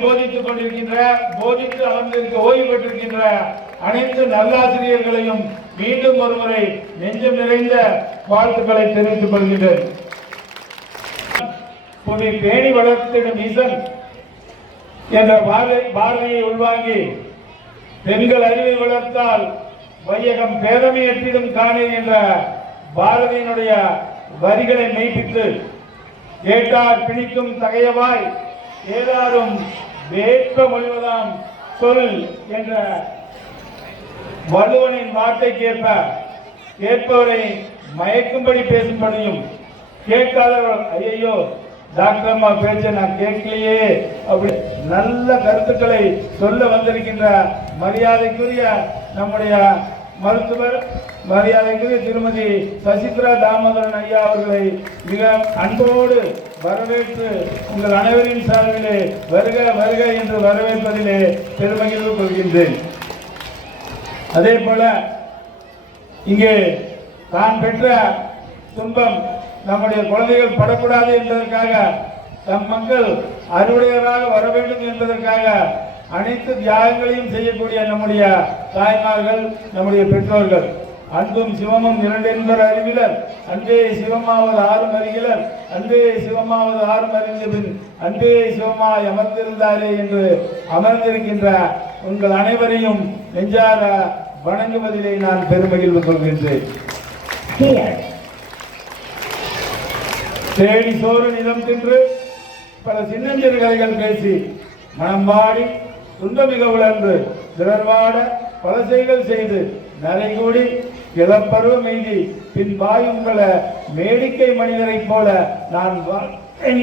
போதித்துக் கொண்டிருக்கின்ற போதித்து அமர்ந்திருக்க ஓய்வு பெற்றிருக்கின்ற அனைத்து நல்லாசிரியர்களையும் மீண்டும் ஒருமுறை நெஞ்சம் நிறைந்த வாழ்த்துக்களை தெரிவித்துக் கொள்கின்றேன். புவி பேணி வளர்த்திடும் ஈசன் என்ற பாரதியை உள்வாங்கி பெண்கள் அறிவை வளர்த்தால் வையகம் பேதமை எட்டிடும் காணேன் என்ற பாரதியினுடைய வரிகளை மெய்ப்பித்து கேட்டார் பிணிக்கும் தகையவாய் ஏதாரும் வேட்ப மொழிவதாம் சொல் என்ற வள்ளுவனின் வார்த்தைக்கேற்ப கேட்பவரை மயக்கும்படி பேசும்படியும் கேட்காதவர்கள் ஐயோ டாக்டர் அம்மா பேச்ச நான் கேட்கலையே அப்படி நல்ல கருத்துக்களை சொல்ல வந்திருக்கின்ற மரியாதைக்குரிய நம்முடைய மருத்துவர் மரியாதைக்குரிய திருமதி சசித்ரா தாமோதரன் ஐயா அவர்களை மிக அன்போடு வரவேற்று உங்கள் அனைவரின் சார்பிலே வருக வருக என்று வரவேற்பதிலே பெருமகிழ்வு கொள்கின்றேன். அதே போல இங்கே தான் பெற்ற துன்பம் நம்முடைய குழந்தைகள் படக்கூடாது என்பதற்காக நம் மக்கள் அறுவடையராக வர வேண்டும் என்பதற்காக அனைத்து தியாகங்களையும் செய்யக்கூடிய நம்முடைய தாய்மார்கள் நம்முடைய பெற்றோர்கள் அன்பும் சிவமும் இரண்டு என்பர் அறிவிலர் அன்பே சிவமாவது ஆறும் அறிகிலர் அன்பே சிவமாவது ஆறும் அறிந்த பின் அன்பே சிவமாய் அமர்ந்திருந்தாரே என்று அமர்ந்திருக்கின்ற உங்கள் அனைவரையும் நெஞ்சார வணங்குவதிலே நான் பெருமகிழ்வு கொள்கின்றேன். தேடி சோறு நிலம் தின்று பல சின்னஞ்சிறு கதைகள் பேசி மனம் வாடி துன்பமிக உழன்று திறர்வாட பல செய்கள் செய்து நரைகூடி இளப்பருவம் எய்தி பின் வாயுங்கள மேடிக்கை மனிதரைப் போல நான்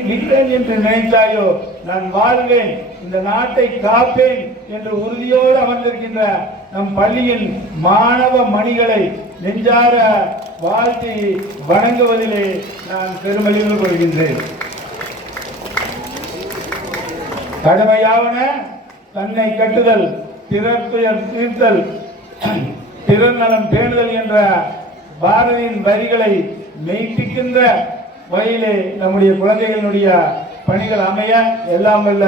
விட்டேன் என்று நினைத்தாயோ நான் வாழ்வேன் இந்த நாட்டை காப்பேன் என்று உறுதியோடு அமர்ந்திருக்கின்ற நம் பள்ளியின் மாணவ மணிகளை நெஞ்சார வாழ்த்தி வணங்குவதிலே நான் பெருமகிழ்வு கொள்கின்றேன். கடமையாவன தன்னை கட்டுதல் திறத்துயர் தீர்த்தல் திறன் நலம் பேணுதல் என்ற பாரதியின் வரிகளை மெய்ப்பிக்கின்ற வகையிலே நம்முடைய குழந்தைகளுடைய பணிகள் அமைய எல்லாம் வல்ல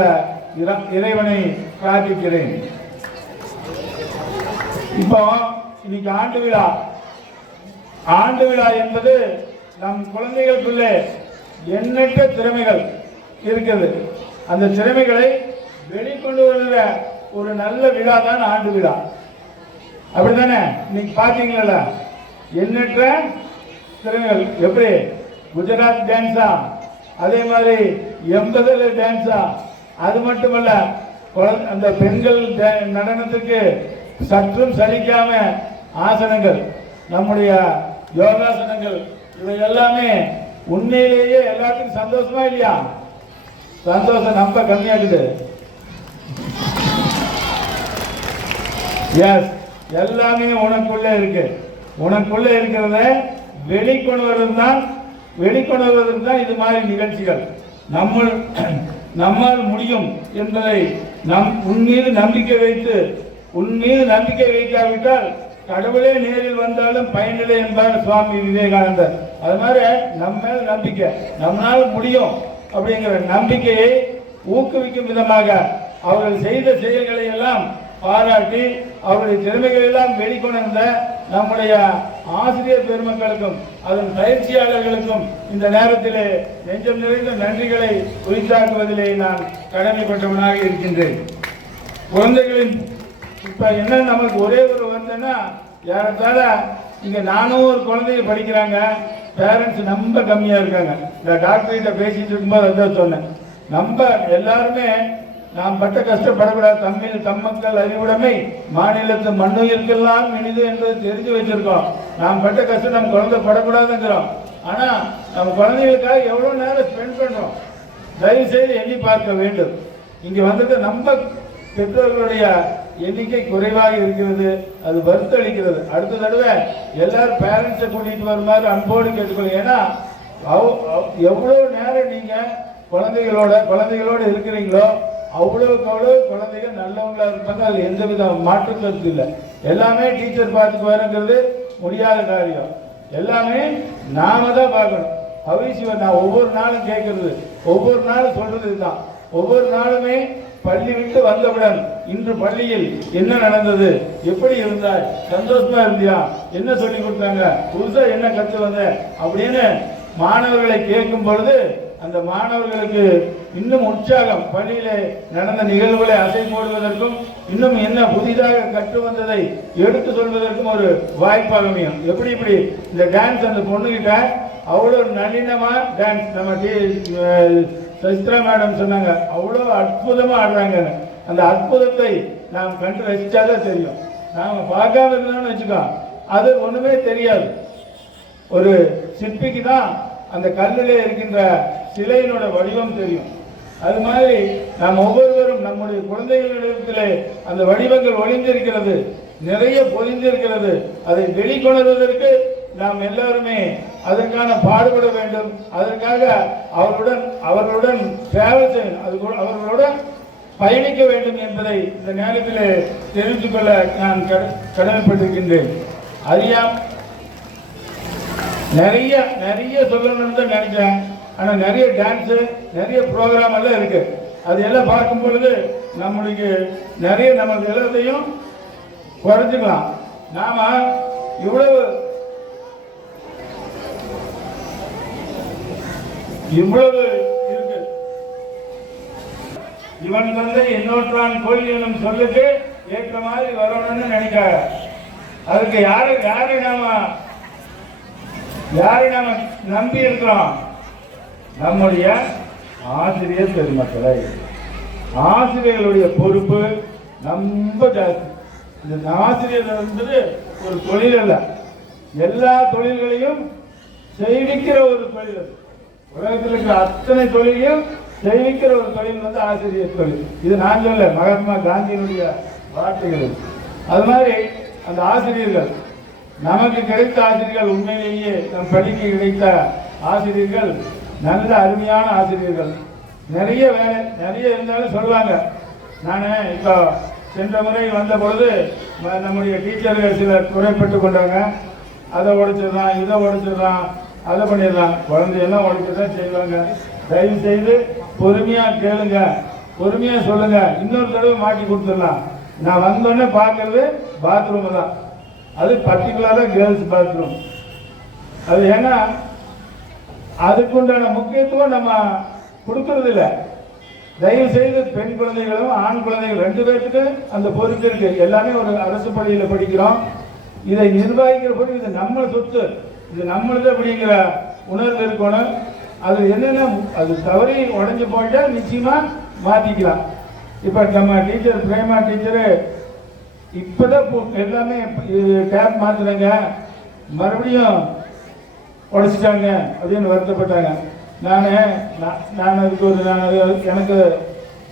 இறைவனை பிரார்த்திக்கிறேன். இப்போ இன்னைக்கு ஆண்டு விழா என்பது நம் குழந்தைகளுக்குள்ளே எண்ணற்ற திறமைகள் இருக்குது. அந்த திறமைகளை வெளிக்கொண்டு வருகிற ஒரு நல்ல விழா தான் ஆண்டு விழா. அப்படித்தானே? இன்னைக்கு பாத்தீங்களா எண்ணற்ற திறமைகள் எப்படி குஜராத் டான்ஸா, அதே மாதிரி 80 டான்ஸா, அது மட்டுமல்ல அந்த பெண்கள் நடனத்துக்கு சற்றும் சலிக்காம ஆசனங்கள், நம்முடைய யோகாசனங்கள், இவை எல்லாமே உண்மையிலேயே எல்லாத்துக்கும் சந்தோஷமா இல்லையா? சந்தோஷம் ரொம்ப கம்மியாகுது. எஸ், எல்லாமே உனக்குள்ள இருக்கு. உனக்குள்ள இருக்கிறத வெளிக்கொண்டு வருவதற்கு தான் இது மாதிரி நிகழ்ச்சிகள். நம்மால் முடியும் என்பதை உன் மீது நம்பிக்கை வைக்காவிட்டால் கடவுளே நேரில் வந்தாலும் பயனில்லை என்பார் சுவாமி விவேகானந்தர். அது மாதிரி நம்ம மேல நம்பிக்கை, நம்மளால முடியும் அப்படிங்கிற நம்பிக்கையை ஊக்குவிக்கும் விதமாக அவர்கள் செய்த செயல்களை எல்லாம் பாராட்டி அவருடைய திறமைகள் எல்லாம் வெளிக்கொணர்ந்த நம்முடைய ஆசிரியர் பெருமக்களுக்கும் அதன் பயிற்சியாளர்களுக்கும் இந்த நேரத்திலே நெஞ்சம் நிறைந்த நன்றிகளை உரித்தாக்குவதிலே நான் கடமைப்பட்டவனாக இருக்கின்றேன். குழந்தைகளின் இப்ப என்ன நமக்கு ஒரே ஒரு வந்தேன்னா யாரத்தால இங்க நானும் ஒரு குழந்தைய படிக்கிறாங்க, பேரண்ட்ஸ் ரொம்ப கம்மியா இருக்காங்க. இந்த டாக்டர்கிட்ட பேசிட்டு இருக்கும்போது அதான் சொன்னேன், நம்ம எல்லாருமே நாம் பட்ட கஷ்டப்படக்கூடாது. தம்மக்கள் அறிவுடைமை மாநிலத்து மண்ணுயிர்க்கெல்லாம் இனிது என்பது தெரிஞ்சு வச்சிருக்கோம். நாம் பட்ட கஷ்டம் நம்ம குழந்தை படக்கூடாதுங்கிறோம். ஆனா நம்ம குழந்தைகளுக்காக எவ்வளவு நேரம் ஸ்பெண்ட் பண்றோம், தயவு செய்து எண்ணி பார்க்க வேண்டும். இங்க வந்தது நம்ம பெற்றோர்களுடைய எண்ணிக்கை குறைவாக இருக்கிறது, அது வருத்தளிக்கிறது. அடுத்த தடவை எல்லாரும் பேரண்ட்ஸை கூட்டிட்டு வருமாறு அன்போடு கேட்டுக்கொள்ளுங்க. ஏன்னா எவ்வளவு நேரம் நீங்க குழந்தைகளோட இருக்கிறீங்களோ அவ்வளவுக்கு அவ்வளவு குழந்தைகள் நல்லவங்களா இருப்பாங்க. அது எந்தவித மாற்று கருத்து இல்லை. எல்லாமே டீச்சர் பார்த்துக்கு வரங்கிறது முடியாத காரியம். எல்லாமே நாம தான் பார்க்கணும். அவசியம் நான் ஒவ்வொரு நாளும் கேட்கறது, ஒவ்வொரு நாளும் சொல்றது இதுதான். ஒவ்வொரு நாளுமே பள்ளி விட்டு வந்தவுடன் இன்று பள்ளியில் என்ன நடந்தது, எப்படி இருந்தாய், சந்தோஷமா இருந்தியா, என்ன சொல்லி கொடுத்தாங்க, புதுசா என்ன கற்று வந்த அப்படின்னு மாணவர்களை கேட்கும் பொழுது அந்த மாணவர்களுக்கு இன்னும் உற்சாகம், பள்ளியிலே நடந்த நிகழ்வுகளை அசை போடுவதற்கும் இன்னும் என்ன புதிதாக கற்று வந்ததை எடுத்து சொல்வதற்கும் ஒரு வாய்ப்பாக அமையும். எப்படி இப்படி இந்த டான்ஸ் அந்த பொண்ணுகிட்ட அவ்வளோ நளினமா டான்ஸ், நம்ம சசித்ரா மேடம் சொன்னாங்க, அவ்வளோ அற்புதமா ஆடுறாங்க. அந்த அற்புதத்தை நாம் கண்டு ரசிச்சாதான் தெரியும். நாம பார்க்காம இருந்தோம்னு வச்சுக்கோ, அது ஒண்ணுமே தெரியாது. ஒரு சிற்பிக்கு தான் அந்த கல்லிலே இருக்கின்ற சிலையினோட வடிவம் தெரியும். அது மாதிரி நாம் ஒவ்வொருவரும் நம்முடைய குழந்தைகளிடத்திலே அந்த வடிவங்கள் ஒளிந்திருக்கிறது, நிறைய பொதிந்திருக்கிறது. அதை வெளிக்கொணர்வதற்கு நாம் எல்லாருமே அதற்கான பாடுபட வேண்டும். அதற்காக அவர்களுடன் டிராவல் செய்யணும், அவர்களுடன் பயணிக்க வேண்டும் என்பதை இந்த நேரத்தில் தெரிவித்துக் கொள்ள நான் கடமைப்பட்டிருக்கின்றேன். நிறைய நிறைய சொல்லணும்னு தான் நினைச்சேன். ஆனால் நிறைய டான்ஸு, நிறைய ப்ரோக்ராம் எல்லாம் இருக்கு. அது எல்லாம் பார்க்கும் பொழுது நம்மளுக்கு நிறைய நமக்கு எல்லாத்தையும் குறைஞ்சிக்கலாம். நாம இவ்வளவு இருக்கு. இவன் வந்து இன்னொருத்தான் கோயில் என்னும் சொல்லுக்கு ஏற்ற மாதிரி வரணும்னு நினைக்காங்க. அதுக்கு யாரை நாம நம்பி இருக்கிறோம்? நம்முடைய ஆசிரியர் பெருமக்களை. ஆசிரியர்களுடைய பொறுப்பு ரொம்ப ஜாஸ்தி. இந்த ஆசிரியர் என்பது ஒரு தொழில் அல்ல, எல்லா தொழில்களையும் செய்விக்கிற ஒரு தொழில். அது உலகத்தில் இருக்கிற அத்தனை தொழிலையும் செய்விக்கிற ஒரு தொழில் வந்து ஆசிரியர் தொழில். இது நான் சொல்ல, மகாத்மா காந்தியினுடைய வார்த்தைகள். அது மாதிரி அந்த ஆசிரியர்கள், நமக்கு கிடைத்த ஆசிரியர்கள், உண்மையிலேயே நம் படிக்க கிடைத்த ஆசிரியர்கள் நல்ல அருமையான ஆசிரியர்கள். நிறைய வேலை நிறைய இருந்தாலும் சொல்லுவாங்க. நான் இப்போ சென்ற முறை வந்த பொழுது நம்முடைய டீச்சர்கள் சிலர் குறைப்பட்டு கொண்டாங்க. அதை உடைச்சிடலாம், இதை உடைச்சிடலாம், அதை பண்ணிடலாம். குழந்தையெல்லாம் உடைச்சு தான் செய்வாங்க. தயவு செய்து பொறுமையாக கேளுங்க, பொறுமையாக சொல்லுங்க. இன்னொரு தடவை மாட்டி கொடுத்துடலாம். நான் வந்தோடனே பார்க்கறது பாத்ரூம் தான். அது பர்டிகுலராக கேர்ள்ஸ் பாத்ரூம். அது ஏன்னா அதுக்குண்டான முக்கியத்துவம் நம்ம கொடுக்கறது இல்லை. தயவு செய்து பெண் குழந்தைகளும் ஆண் குழந்தைகள் ரெண்டு பேருக்கு அந்த பொறுப்பு இருக்கு. எல்லாமே ஒரு அரசு பள்ளியில் படிக்கிறோம். இதை நிர்வகிக்கிற போது இது நம்ம சொத்து, இது நம்மளது அப்படிங்கிற உணர்வு இருக்கணும். அது என்னென்ன அது தவறி உடஞ்சி போயிட்டா நிச்சயமா மாற்றிக்கலாம். இப்போ நம்ம டீச்சர் பிரேமா டீச்சரு இப்போதான் எல்லாமே டேப் மாற்றுறாங்க, மறுபடியும் உடைச்சிட்டாங்க அப்படின்னு வருத்தப்பட்டாங்க. நான் அதுக்கு எனக்கு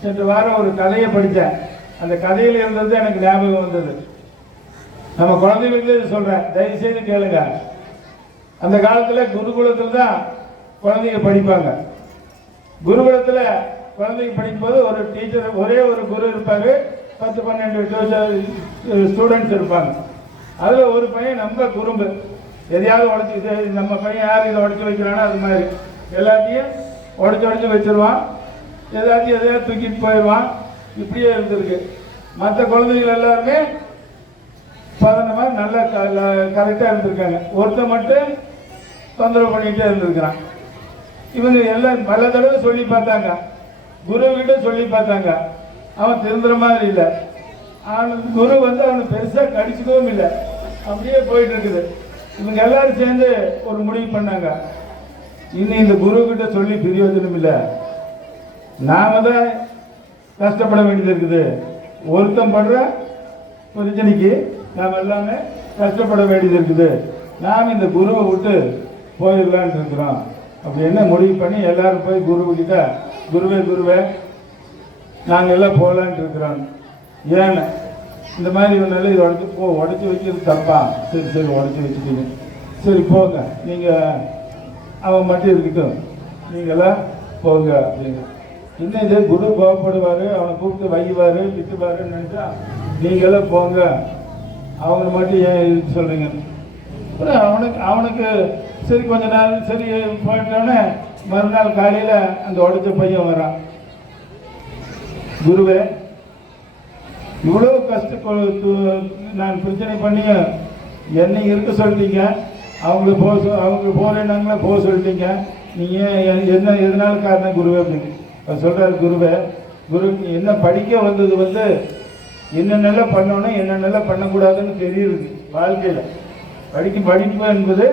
சென்ற வாரம் ஒரு கதையை படித்தேன். அந்த கதையில் இருந்தது எனக்கு ஞாபகம் வந்தது. நம்ம குழந்தைகளுக்கு சொல்கிறேன், தயவுசெய்து கேளுங்க. அந்த காலத்தில் குருகுலத்தில் தான் குழந்தைங்க படிப்பாங்க. குருகுலத்தில் குழந்தைங்க படிக்கும்போது ஒரு டீச்சர், ஒரே ஒரு குரு இருப்பார், 10-12 ஸ்டூடெண்ட்ஸ் இருப்பாங்க. அதில் ஒரு பையன் நம்ம குறும்பு, எதையாவது உடச்சி, நம்ம பையன் யார் இதை உடச்சி வைக்கிறானோ அது மாதிரி எல்லாத்தையும் உடச்சி வச்சிருவான். எதையாவது தூக்கிட்டு போயிடுவான். இப்படியே இருந்திருக்கு. மற்ற குழந்தைகள் எல்லாருமே பதனமா நல்லா கரெக்டாக இருந்திருக்காங்க. ஒருத்தர் மட்டும் தொந்தரவு பண்ணிகிட்டே இருந்திருக்கிறான். இவங்க எல்லாம் பல தடவை சொல்லி பார்த்தாங்க, குருக்கிட்ட சொல்லி பார்த்தாங்க. அவன் திருந்துற மாதிரி இல்லை. குரு வந்து அவனை பெருசாக கடிச்சுக்கவும் இல்லை. அப்படியே போயிட்டு இருக்குது. இவங்க எல்லாரும் சேர்ந்து ஒரு முடிவு பண்ணாங்க, இனி இந்த குரு கிட்ட சொல்லி பிரயோஜனம் இல்லை, நாம தான் கஷ்டப்பட வேண்டியது இருக்குது. ஒருத்தம் படுற பிரச்சனைக்கு நாம் எல்லாமே கஷ்டப்பட வேண்டியது இருக்குது. நாம் இந்த குருவை விட்டு போயிடலான் இருக்கிறோம். அப்படி என்ன முடிவு பண்ணி எல்லாரும் போய் குருக்கிட்ட, குருவே நாங்கள் எல்லாம் போகலான் இருக்கிறோம். ஏன்னு இந்த மாதிரி இவனால இதை உடச்சி வைக்கிறது தப்பா? சரி உடச்சி வச்சுட்டீங்க, சரி போங்க, நீங்கள் அவன் மட்டும் இருக்கட்டும், நீங்களாம் போங்க அப்படிங்க. இன்னும் இது குரு கோவப்படுவார், அவனை கூப்பிட்டு வைவார், திட்டுவாருன்னு நினச்சா நீங்களாம் போங்க, அவங்க மட்டும் ஏன் இது சொல்கிறீங்க? அவனுக்கு சரி கொஞ்ச நாள் சரி போயிட்டோன்னே மறுநாள் காலையில் அந்த உடச்ச பையன் வரான். குருவே, இவ்வளவு கஷ்டப்பட்டு நான் பிரச்சனை பண்ணி என்னை இருக்க சொல்லிட்டீங்க, அவங்க போறேன்னாங்களா போக சொல்லிட்டீங்க, நீங்கள் என்ன எதனால காரணம் குருவே அப்படின்னு சொல்கிறார். குருவே, என்ன படிக்க வந்தது என்னென்னலாம் பண்ணணும் என்னென்னலாம் பண்ணக்கூடாதுன்னு தெரியுது. வாழ்க்கையில் படிப்பு என்பது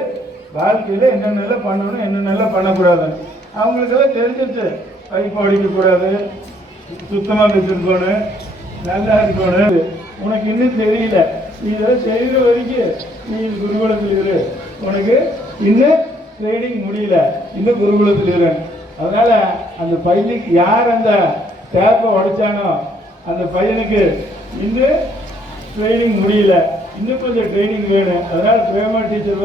வாழ்க்கையில் என்னென்னலாம் பண்ணணும் என்னென்னலாம் பண்ணக்கூடாதுன்னு அவங்களுக்கெல்லாம் தெரிஞ்சிருச்சு. பைப்பு அடிக்கக்கூடாது, சுத்தமாக வச்சுருக்கணும், நல்லா இருக்கணும். உனக்கு இன்னும் தெரியல, நீ இதெல்லாம் செய்கிற வரைக்கும் நீ குருகுலத்தில் இரு, உனக்கு இன்னும் ட்ரைனிங் முடியல, இன்னும் குருகுலத்தில் இரு. அதனால் அந்த பையனுக்கு யார் அந்த டேப்பை உடைச்சானோ அந்த பையனுக்கு இன்னும் ட்ரைனிங் முடியல, இன்னும் கொஞ்சம் ட்ரைனிங் வேணும். அதனால் பிரேமா டீச்சர்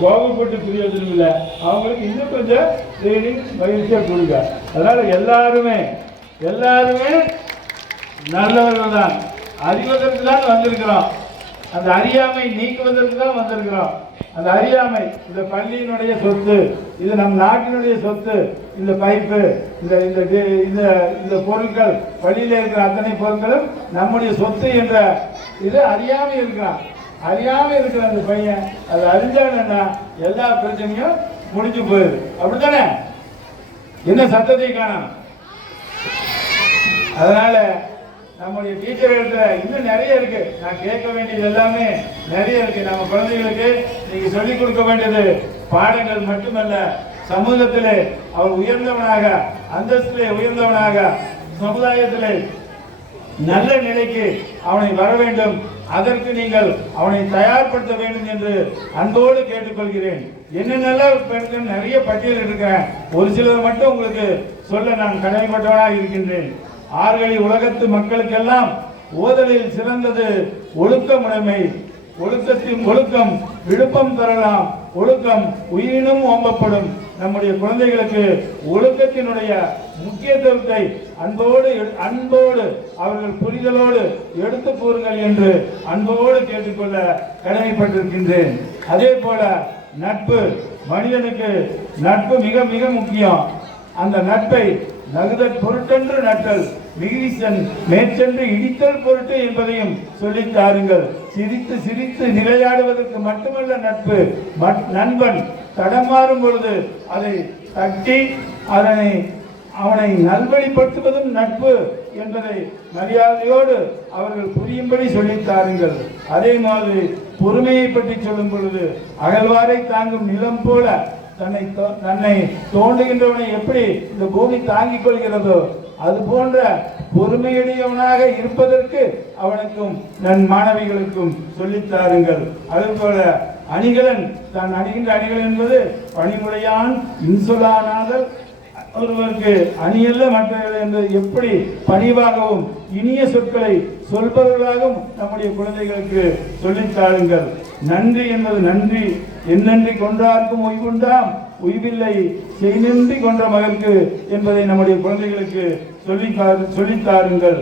கோபப்பட்டு பிரயோஜனம் இல்லை, அவங்களுக்கு இன்னும் கொஞ்சம் ட்ரைனிங் மகிழ்ச்சியாக கொடுங்க. அதனால் எல்லாருமே நல்லவர்கள் தான், அறிவதற்கு தான் வந்திருக்கிறோம், அந்த அறியாமை நீக்குவதற்கு தான் வந்திருக்கிறோம். அந்த அறியாமை இந்த பள்ளியினுடைய சொத்து, இது நம் நாட்டினுடைய சொத்து. இந்த பைப்பு, இந்த பொருட்கள், பள்ளியில் இருக்கிற அத்தனை பொருட்களும் நம்முடைய சொத்து என்ற இது அறியாமை இருக்கிறான். அறியாம இருக்கிற அந்த பையன் அது அறிஞ்சானா எல்லா பிரச்சனையும் முடிஞ்சு போயிடுது. அப்படித்தானே? என்ன சத்தத்தை காணும். அதனால நம்முடைய டீச்சர்கிட்ட இன்னும் நிறைய இருக்கு, நான் கேட்க வேண்டியது எல்லாமே நிறைய இருக்கு. நம்ம குழந்தைகளுக்கு நீங்க சொல்லிக் கொடுக்க வேண்டியது பாடங்கள் மட்டுமல்ல, சமூகத்திலே அவர் உயர்ந்தவனாக, அந்தஸ்திலே உயர்ந்தவனாக, சமுதாயத்திலே நல்ல நிலைக்கு அவனை வர வேண்டும். அதற்கு நீங்கள் அவனை தயார்படுத்த வேண்டும் என்று அன்போடு கேட்டுக்கொள்கிறேன். என்னென்னலாம் பெண்கள் நிறைய பட்டியல் இருக்கிறேன், ஒரு சிலர் மட்டும் உங்களுக்கு சொல்ல நான் கடமைப்பட்டவனாக இருக்கின்றேன். ஆறுகளி உலகத்து மக்களுக்கெல்லாம் ஓதலில் சிறந்தது ஒழுக்கமுடைமை. ஒழுக்கம் விழுப்பம் தரலாம், ஒழுக்கம் உயிரினும் ஓம்பப்படும். நம்முடைய குழந்தைகளுக்கு ஒழுக்கத்தினுடைய முக்கியத்துவத்தை அன்போடு அவர்கள் புரிதலோடு எடுத்து கூறுங்கள் என்று அன்போடு கேட்டுக்கொள்ள கடமைப்பட்டிருக்கின்றேன். அதே போல நட்பு, மனிதனுக்கு நட்பு மிக மிக முக்கியம். அந்த நட்பை நகுதற் பொருட்டென்று நட்டல், மிகுதிசன் மேற்சென்று இடித்தல் பொருட்டு என்பதையும் சொல்லித் தாருங்கள். சிரித்து சிரித்து நிலையாடுவதற்கு மட்டுமல்ல நட்பு, நண்பன் தடமாறும் பொழுது அதை தட்டி அவனை நல்வழிப்படுத்துவதும் நட்பு என்பதை மரியாதையோடு அவர்கள் புரியும்படி சொல்லித் தாருங்கள். அதே மாதிரி பொறுமையை பற்றி சொல்லும் பொழுது அகழ்வாரை தாங்கும் நிலம் போல தன்னை தோண்டுகின்றவனை எப்படி இந்த பூமி தாங்கிக் கொள்கிறதோ அது போன்ற பொறுமையுடையவனாக இருப்பதற்கு அவனுக்கும் நன் மாணவிகளுக்கும் சொல்லித்தாருங்கள். அதுபோல அணிகலன், தான் அணிகின்ற அணிகள் என்பது பணிமுறையான் இன்சொலானாதல், ஒருவருக்கு அணியல்ல மற்றவர்கள் என்பது எப்படி பணிவாகவும் இனிய சொற்களை சொல்பவர்களாகவும் நம்முடைய குழந்தைகளுக்கு சொல்லித்தாருங்கள். நன்றி என்பது நன்றி என்னன்றி கொன்றார்க்கும் உய்வுண்டாம், உய்வில்லை செய்நின்றி கொன்ற மகற்கு என்பதை நம்முடைய குழந்தைகளுக்கு சொல்லித்தாருங்கள்.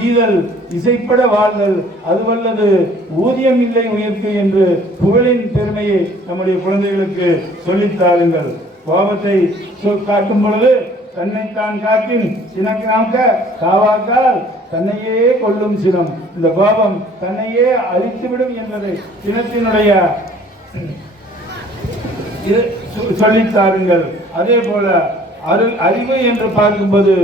ஈதல் இசைப்பட வாழ்தல் அதுவல்லது ஊதியம் இல்லை உயிர்க்கு என்று புகழின் பெருமையை நம்முடைய குழந்தைகளுக்கு சொல்லித்தாருங்கள். கோபத்தை காட்டும் பொழுது தன்னைத்தான் காட்டின் சினக்காக்க காவாக்கால் தன்னையே கொல்லும் சினம். இந்த கோபம் தன்னையே அழித்துவிடும் என்பதை சினத்தினுடைய சொல்லித்தாருங்கள். அதே போல அறிவு என்று பார்க்கும்போது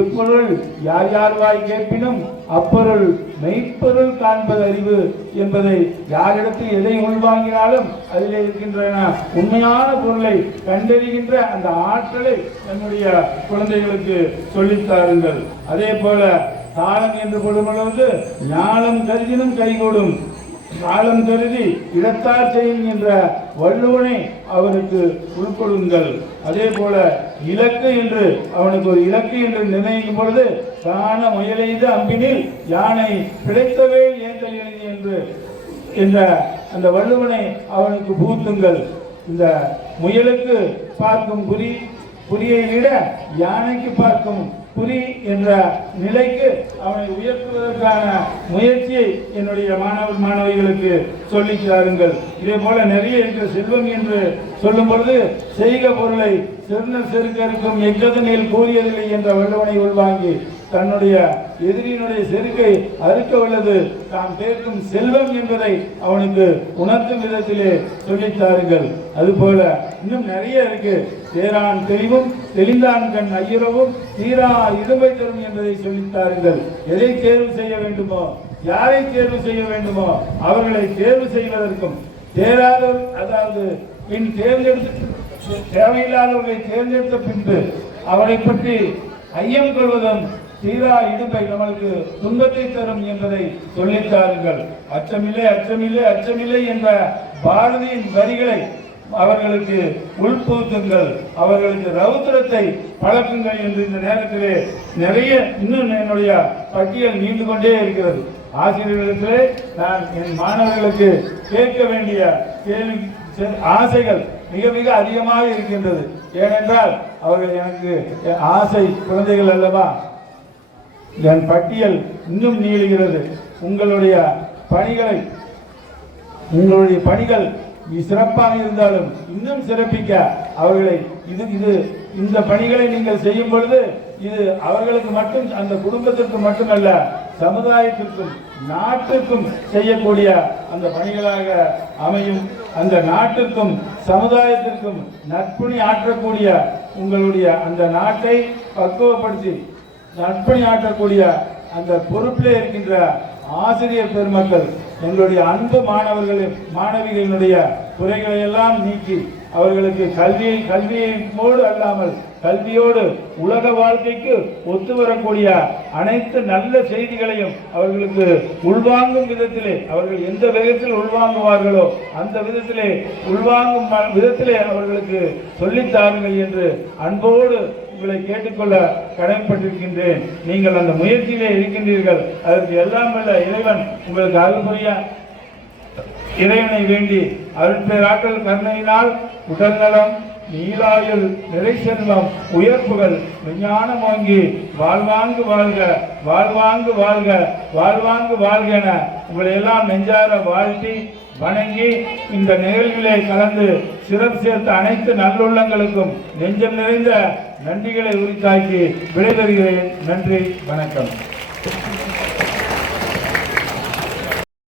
எப்பொருள் யார் யார் வாய் கேட்பினும் அப்பொருள் மெய்ப்பொருள் காண்பது அறிவு என்பதை, யாரிடத்தில் எதை உள்வாங்கினாலும் அதில் இருக்கின்ற உண்மையான பொருளை கண்டறிகின்ற அந்த ஆற்றலை நம்முடைய குழந்தைகளுக்கு சொல்லித்தாருங்கள். அதே போல தாளம் என்று பொழுது ஞானம் கருதினும் கைகூடும், காலம் கருதி இடத்தார் செய்யும் என்ற வள்ளுவனை அவனுக்கு உட்கொள்ளுங்கள். அதே போல இலக்கு என்று அவனுக்கு ஒரு இலக்கு என்று நிர்ணயிக்கும் பொழுது காண முயலெய்த அம்பினில் யானை கிடைத்தவே ஏந்தல் என்று என்ற அந்த வள்ளுவனை அவனுக்கு பூத்துங்கள். இந்த முயலுக்கு பார்க்கும் குறியை விட யானைக்கு பார்க்கும் குறி என்ற நிலைக்கு அவனை உயர்த்துவதற்கான முயற்சியை என்னுடைய மாணவிகளுக்கு சொல்லித் தாருங்கள். இதே போல நிறைய இருக்கிற செல்வம் என்று சொல்லும் பொழுது செய்க பொருளை செருக்கருக்கும் எக்கதனில் கூறியதில்லை என்ற வள்ளுவனை உள்வாங்கி தன்னுடைய எதிரியினுடைய செருக்கை அறுக்க வல்லது தாம் சேர்க்கும் செல்வம் என்பதை அவனுக்கு உணர்த்தும் விதத்திலே சொல்லித்தாருங்கள். அதுபோல இன்னும் நிறைய இருக்கு. தேரான் தெளிவும் தெளிந்தான் கண் ஐயுறவும் தீரா இடும்பை தரும் என்பதை சொல்லித்தாருங்கள். எதை தேர்வு செய்ய வேண்டுமோ, யாரை தேர்வு செய்ய வேண்டுமோ அவர்களை தேர்வு செய்வதற்கும், தேராதவர் அதாவது பின் தேர்ந்தெடுத்து தேவையில்லாதவர்களை தேர்ந்தெடுத்த பின்பு அவரை பற்றி ஐயம் கொள்வதும் தீரா இடும்பை நம்மளுக்கு துன்பத்தை தரும் என்பதை சொல்லித்தாருங்கள். அச்சமில்லை அச்சமில்லை அச்சமில்லை என்ற பாரதியின் வரிகளை அவர்களுக்கு உள்புகுத்துங்கள், அவர்களுக்கு ரௌத்திரத்தை பழக்குங்கள் என்று இந்த நேரத்திலே நிறைய இன்னும் என்னுடைய பட்டியல் நீண்டு கொண்டே இருக்கிறது. ஆசிரியர்களிடத்திலே நான் என் மாணவர்களுக்கு கேட்க வேண்டிய கேள்வி ஆசைகள் மிக மிக அதிகமாக இருக்கின்றது. ஏனென்றால் அவர்கள் எனக்கு ஆசை குழந்தைகள் அல்லவா, என் பட்டியல் இன்னும் நீளுகிறது. உங்களுடைய பணிகள் சிறப்பாக இருந்தாலும் இன்னும் சிறப்பிக்க அவர்களை இந்த பணிகளை நீங்கள் செய்யும் பொழுது இது அவர்களுக்கு மட்டும், அந்த குடும்பத்திற்கு மட்டுமல்ல, சமுதாயத்திற்கும் நாட்டிற்கும் செய்யக்கூடிய அந்த பணிகளாக அமையும். அந்த நாட்டிற்கும் சமுதாயத்திற்கும் நற்பணி ஆற்றக்கூடிய உங்களுடைய அந்த நாட்டை பக்குவப்படுத்தி நற்பணி ஆற்றக்கூடிய அந்த பொறுப்பிலே இருக்கின்ற ஆசிரியர் பெருமக்கள், எங்களுடைய அன்பு மாணவிகளினுடைய குறைகளை எல்லாம் நீக்கி அவர்களுக்கு கல்வியோடு அல்லாமல் கல்வியோடு உலக வாழ்க்கைக்கு ஒத்து வரக்கூடிய அனைத்து நல்ல செய்திகளையும் அவர்களுக்கு உள்வாங்கும் விதத்திலே, அவர்கள் எந்த விதத்தில் உள்வாங்குவார்களோ அந்த விதத்திலே உள்வாங்கும் விதத்திலே அவர்களுக்கு சொல்லித்தாருங்கள் என்று அன்போடு உங்களை கேட்டுக்கொள்ள கடமைப்பட்டிருக்கின்றேன். நீங்கள் அந்த முயற்சியிலே இருக்கின்றீர்கள். அதற்கு எல்லாம் வல்ல இறைவன் உங்களுக்கு அருள் புரிய இறைவனை வேண்டி அருட்பேராற்றல் கருணையினால் உடல்நலம், நீலாயுள், நிறை செல்வம், உயர்ப்புகள், விஞ்ஞானம் ஓங்கி வாழ்வாங்கு வாழ்க, வாழ்வாங்கு வாழ்க, வாழ்வாங்கு வாழ்க என உங்களை எல்லாம் நெஞ்சார வாழ்த்தி வணங்கி இந்த நிகழ்விலே கலந்து சிறப்பு சேர்த்த அனைத்து நல்லுள்ளங்களுக்கும் நெஞ்சம் நிறைந்த நன்றிகளை உரித்தாக்கி விடைபெறுகிறேன். நன்றி, வணக்கம்.